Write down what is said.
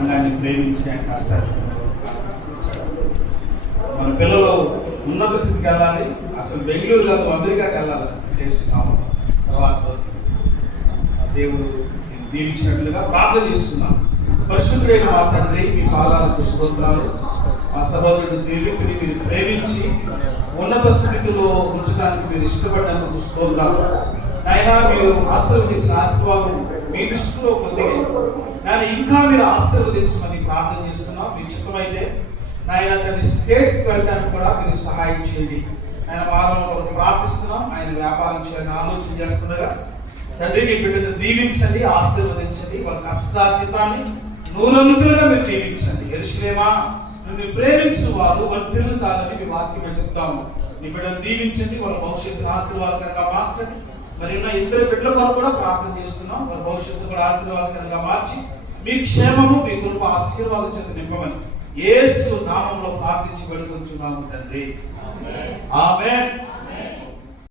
సంఘాన్ని ప్రేమించే కష్టాలు మన పిల్లలు ఉన్నత స్థితికి వెళ్ళాలి. అసలు బెంగళూరు కాదు అమెరికాకి వెళ్ళాలి. చేస్తున్నాము తర్వాత దేవుడు దీవించినట్లుగా ప్రార్థన చేస్తున్నాం పరిశుద్ధులైన మా తండ్రి మీ పాదాలకు స్తోత్రాలు. మా సహోదరుడు దేవుడిని మీరు ప్రేమించి ఉన్నత స్థితిలో ఉంచడానికి మీరు ఇష్టపడినందుకు స్తోత్రాలు. అయినా మీరు ఆశీర్వదించిన ఆశీర్వాదం మీ దృష్టిలో కొద్దిగా నేను ఇంకా మీరు ఆశీర్వదించమని ప్రార్థన చేస్తున్నాం. మీ చిత్తమైతే ఆయన తన స్టేట్స్ వెళ్ళడానికి కూడా మీరు సహాయం చేయండి. ఆయన వారం కొరకు ప్రార్థిస్తున్నాం. ఆయన వ్యాపారం చేయాలని ఆలోచన చేస్తుండగా తండ్రి నీ బిడ్డను దీవించండి ఆశీర్వదించండి. వాళ్ళ కష్టార్జితాన్ని నూరంతులుగా మీరు దీవించండి. ఎరుసలేమా నిన్ను ప్రేమించు వారు వర్ధిల్లుతారని మీ వాక్యం చెప్తాము. నీ బిడ్డను దీవించండి వాళ్ళ భవిష్యత్తును ఆశీర్వాదకరంగా మార్చండి. మరి ఉన్న ఇద్దరు బిడ్డల కొరకు కూడా ప్రార్థన చేస్తున్నాం. వాళ్ళ భవిష్యత్తు కూడా ఆశీర్వాదకరంగా మార్చి మీ క్షేమము మీ కృప ఆశీర్వాదం చేత నింపమని. యేసు నామంలో ప్రార్థించి పెడుకుంటున్నాము తండ్రి. ఆమెన్.